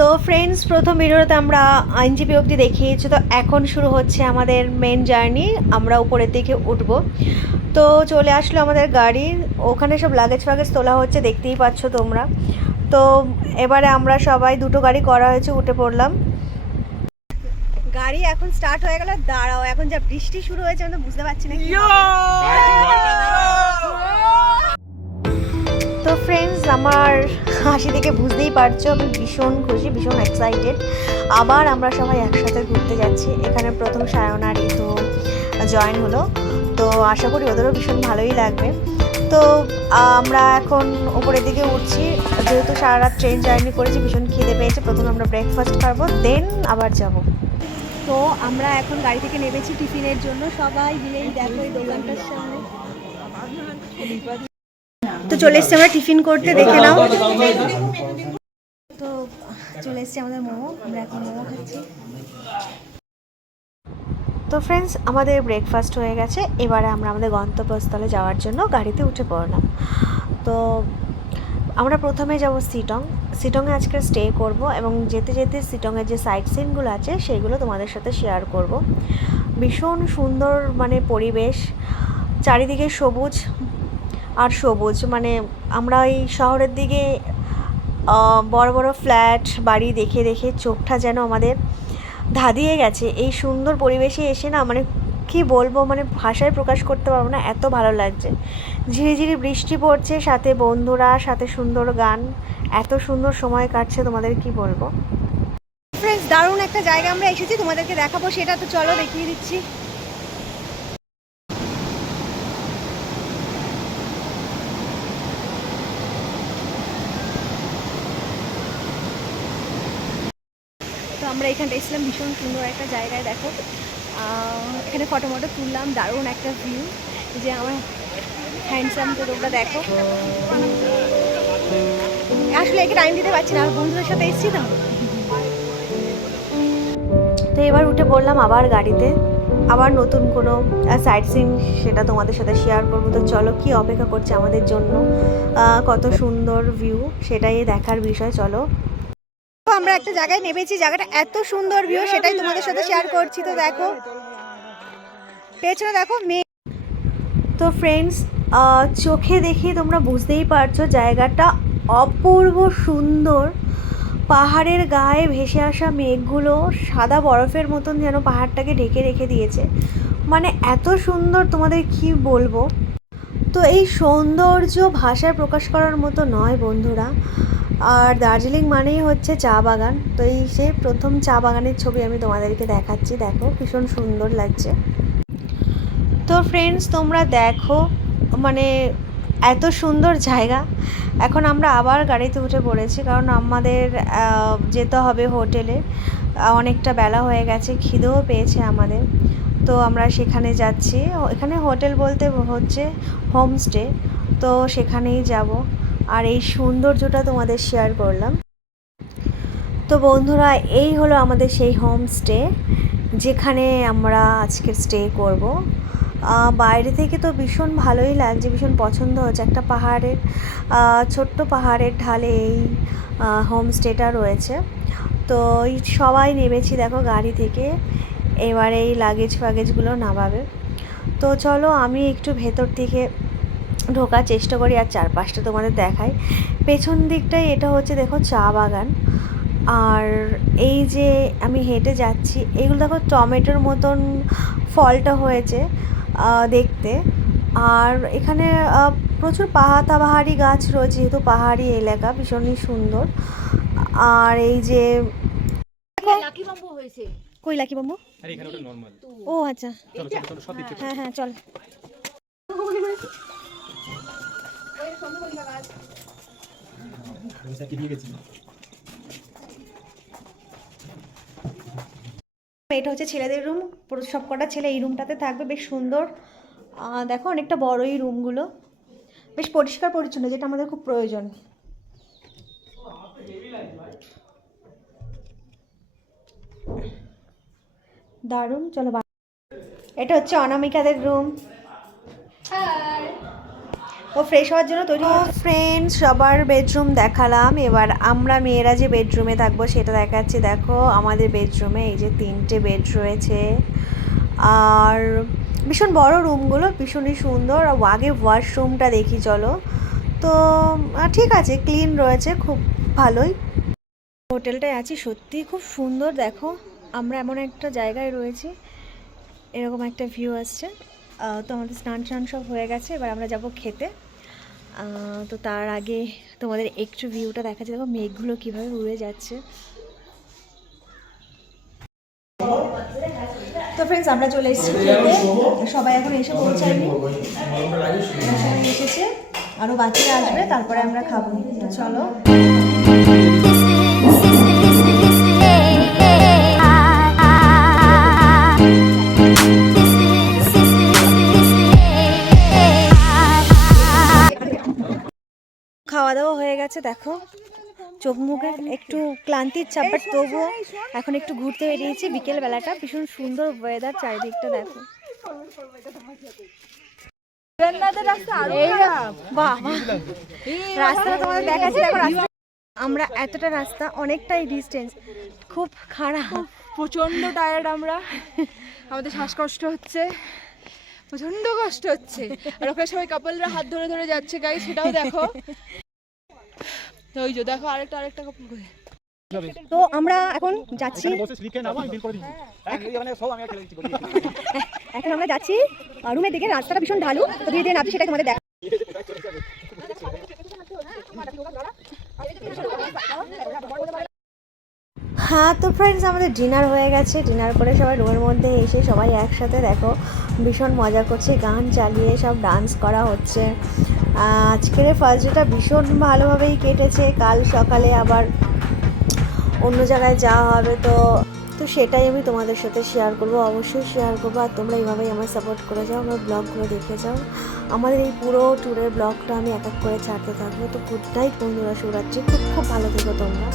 তো ফ্রেন্ডস, প্রথম ভিডিওতে আমরা আইনজীবী অবধি দেখিয়েছি। তো এখন শুরু হচ্ছে আমাদের মেন জার্নি। আমরা উপরের দিকে উঠবো। তো চলে আসলো আমাদের গাড়ি, ওখানে সব লাগেজ ফাগেজ তোলা হচ্ছে, দেখতেই পাচ্ছ তোমরা। তো এবারে আমরা সবাই, দুটো গাড়ি করা হয়েছে, উঠে পড়লাম। গাড়ি এখন স্টার্ট হয়ে গেল। দাঁড়াও, এখন যা বৃষ্টি শুরু হয়েছে আমি তো বুঝতে পারছি না কি হবে। তো ফ্রেন্ডস, আমার হাসি দেখে বুঝতেই পারছো আমি ভীষণ খুশি, ভীষণ এক্সাইটেড। আবার আমরা সবাই একসাথে ঘুরতে যাচ্ছি। এখানে প্রথম সায়ন আর ঋতু জয়েন হলো, তো আশা করি ওদেরও ভীষণ ভালোই লাগবে। তো আমরা এখন উপরের দিকে উঠছি, যেহেতু সারা রাত ট্রেন জার্নি করেছি, ভীষণ খিদে পেয়েছে। প্রথমে আমরা ব্রেকফাস্ট খাবো, দেন আবার যাব। তো আমরা এখন গাড়ি থেকে নেমেছি টিফিনের জন্য, সবাই মিলেই দেখো এই দোকানটার সামনে। তো চলে এসছি আমরা টিফিন করতে, দেখে নাও। তো চলে এসছি আমাদের মোমো, আমরা এখন মোমো খাচ্ছি। তো ফ্রেন্ডস, আমাদের ব্রেকফাস্ট হয়ে গেছে। এবারে আমরা আমাদের গন্তব্যস্থলে যাওয়ার জন্য গাড়িতে উঠে পড়লাম। তো আমরা প্রথমে যাব শিটং। শিটংয়ে আজকে স্টে করব এবং যেতে যেতে শিটংয়ের যে সাইট সিনগুলো আছে সেইগুলো তোমাদের সাথে শেয়ার করব। ভীষণ সুন্দর মানে পরিবেশ, চারিদিকে সবুজ আর সবুজ। মানে আমরা এই শহরের দিকে বড় বড় ফ্ল্যাট বাড়ি দেখে দেখে চোখটা যেন আমাদের ধাঁধিয়ে গেছে। এই সুন্দর পরিবেশে এসে না, মানে কি বলবো, মানে ভাষায় প্রকাশ করতে পারবো না, এত ভালো লাগছে। ঝিরিঝিরি বৃষ্টি পড়ছে, সাথে বন্ধুরা, সাথে সুন্দর গান, এত সুন্দর সময় কাটছে, তোমাদের কি বলবো। ফ্রেন্ডস, দারুণ একটা জায়গা আমরা এসেছি, তোমাদেরকে দেখাবো, সেটা তো চলো দেখিয়ে দিচ্ছি। তো আমরা এখানে এসেছিলাম, ভীষণ সুন্দর একটা জায়গায়। দেখো এখানে ফটো মটো তুললাম, দারুণ একটা ভিউ। যে আমার হ্যান্ডসাম, তো তোমরা দেখো। আসলে একে টাইম দিতে পারছি না, আর বন্ধুদের সাথে এসেছি তো। তো এবার উঠে পড়লাম আবার গাড়িতে, আবার নতুন কোনো সাইট সিন, সেটা তোমাদের সাথে শেয়ার করবো। তো চলো, কি অপেক্ষা করছে আমাদের জন্য, কত সুন্দর ভিউ, সেটাই দেখার বিষয়। চলো, আমরা একটা জায়গায় নেমেছি, জায়গাটা এত সুন্দর ভিউ, সেটাই তোমাদের সাথে শেয়ার করছি। তো দেখো পেছনে দেখো মেঘ। তো ফ্রেন্ডস, চোখে দেখে তোমরা বুঝতেই পারছো জায়গাটা অপূর্ব সুন্দর। পাহাড়ের গায়ে ভেসে আসা মেঘগুলো সাদা বরফের মতন যেন পাহাড়টাকে ঢেকে রেখে দিয়েছে। মানে এত সুন্দর, তোমাদের কি বলবো। তো এই সৌন্দর্য ভাষায় প্রকাশ করার মতো নয় বন্ধুরা। আর দার্জিলিং মানেই হচ্ছে চা বাগান। তো এই সে প্রথম চা বাগানের ছবি আমি তোমাদেরকে দেখাচ্ছি, দেখো ভীষণ সুন্দর লাগছে। তো ফ্রেন্ডস, তোমরা দেখো, মানে এত সুন্দর জায়গা। এখন আমরা আবার গাড়িতে উঠে পড়েছি, কারণ আমাদের যেতে হবে হোটেলে। অনেকটা বেলা হয়ে গেছে, খিদেও পেয়েছে আমাদের। তো আমরা সেখানে যাচ্ছি। এখানে হোটেল বলতে হচ্ছে হোমস্টে, তো সেখানেই যাব। আর এই সৌন্দর্যটা তোমাদের শেয়ার করলাম। তো বন্ধুরা, এই হলো আমাদের সেই হোমস্টে, যেখানে আমরা আজকে স্টে করব। বাইরে থেকে তো ভীষণ ভালোই লাগছে, ভীষণ পছন্দ হচ্ছে। একটা পাহাড়ের ছোট্ট পাহাড়ের ঢালে এই হোমস্টেটা রয়েছে। তো এই সবাই নেমেছি দেখো গাড়ি থেকে, এবারে এই লাগেজ ফাগেজগুলো নামাবে। তো চলো, আমি একটু ভেতর থেকে ঢোকার চেষ্টা করি আর চারপাশটা তোমাদের দেখাই। পেছন দিকটাই এটা হচ্ছে দেখো চা বাগান। আর এই যে আমি হেঁটে যাচ্ছি, এগুলো দেখো টমেটোর মতন ফলটা হয়েছে দেখতে। আর এখানে প্রচুর পাহাড়ি গাছ রয়েছে, যেহেতু পাহাড়ি এলাকা, ভীষণই সুন্দর। আর এই যে কই লাকি বাম্বু, ও আচ্ছা, হ্যাঁ হ্যাঁ চল। এটা হচ্ছে ছেলেদের রুম, পুরো সব কটা ছেলে এই রুমটাতে থাকবে, বেশ সুন্দর। দেখো অনেকটা বড় এই রুমগুলো, বেশ পরিষ্কার পরিচ্ছন্ন, যেটা আমাদের খুব প্রয়োজন। দারুণ, চলো। এটা হচ্ছে অনামিকাদের রুম। ও ফ্রেশ হওয়ার জন্য তৈরি হচ্ছে। ফ্রেন্ডস, সবার বেডরুম দেখালাম, এবার আমরা মেয়েরা যে বেডরুমে থাকবো সেটা দেখাচ্ছি। দেখো আমাদের বেডরুমে এই যে 3টে বেড রয়েছে, আর ভীষণ বড় রুমগুলো, ভীষণই সুন্দর। আগে ওয়াশরুমটা দেখি চলো। তো ঠিক আছে, ক্লিন রয়েছে, খুব ভালোই। হোটেলটায় আছি, সত্যি খুব সুন্দর। দেখো আমরা এমন একটা জায়গায় রয়েছি, এরকম একটা ভিউ আসছে। তো আমাদের স্নান টান সব হয়ে গেছে, এবার আমরা যাব খেতে। তো তার আগে তোমাদের একটু ভিউটা দেখাচ্ছি। দেখো মেঘগুলো কীভাবে উড়ে যাচ্ছে। তো ফ্রেন্ডস, আমরা চলে এসেছি খেতে। সবাই এখন এসে পৌঁছায়নি, সবাই এসেছে, আরও বাকিরা আসবে, তারপরে আমরা খাবো। তো চলো। খাওয়া দাওয়া হয়ে গেছে, দেখো চোখ মুখে একটু ক্লান্তির চাপ, বাট তবুও এখন একটু ঘুরতে বেরিয়েছি। বিকেল বেলাটা ভীষণ সুন্দর ওয়েদার, চারিদিকটা দেখো। রাস্তাটা তোমাদের দেখাচ্ছি, দেখো রাস্তা। আমরা এতটা রাস্তা, অনেকটাই ডিস্টেন্স, খুব খারাপ, প্রচন্ড টায়ার্ড আমরা, আমাদের শ্বাসকষ্ট হচ্ছে, প্রচন্ড কষ্ট হচ্ছে। আর ওখানে সবাই কাপলরা হাত ধরে ধরে যাচ্ছে, গাইস সেটাও দেখো। ওই যে দেখো আরেকটা কাপল করে। তো আমরা এখন যাচ্ছি, এখন আমরা যাচ্ছি রুমের দিকে। রাস্তাটা ভীষণ ঢালু, তো ধীরে ধীরে নামছি, সেটা তোমাদের দেখা। হ্যাঁ, তো ফ্রেন্ডস আমাদের ডিনার হয়ে গেছে। ডিনার করে সবাই রুমের মধ্যে এসে সবাই একসাথে দেখো ভীষণ মজা করছে, গান চালিয়ে সব ডান্স করা হচ্ছে। আজকের ফার্স্ট ডেটা ভীষণ ভালোভাবেই কেটেছে। কাল সকালে আবার অন্য জায়গায় যাওয়া হবে, তো সেটাই আমি তোমাদের সাথে শেয়ার করবো, অবশ্যই শেয়ার করবো। আর তোমরা এইভাবেই আমার সাপোর্ট করে যাও, আমার ব্লগগুলো দেখে যাও। আমাদের এই পুরো ট্যুরের ব্লগটা আমি এক এক করে ছাড়তে থাকবো। তো গুড নাইট বন্ধুরা, শুভরাত্রি, খুব খুব ভালো থেকো তোমরা।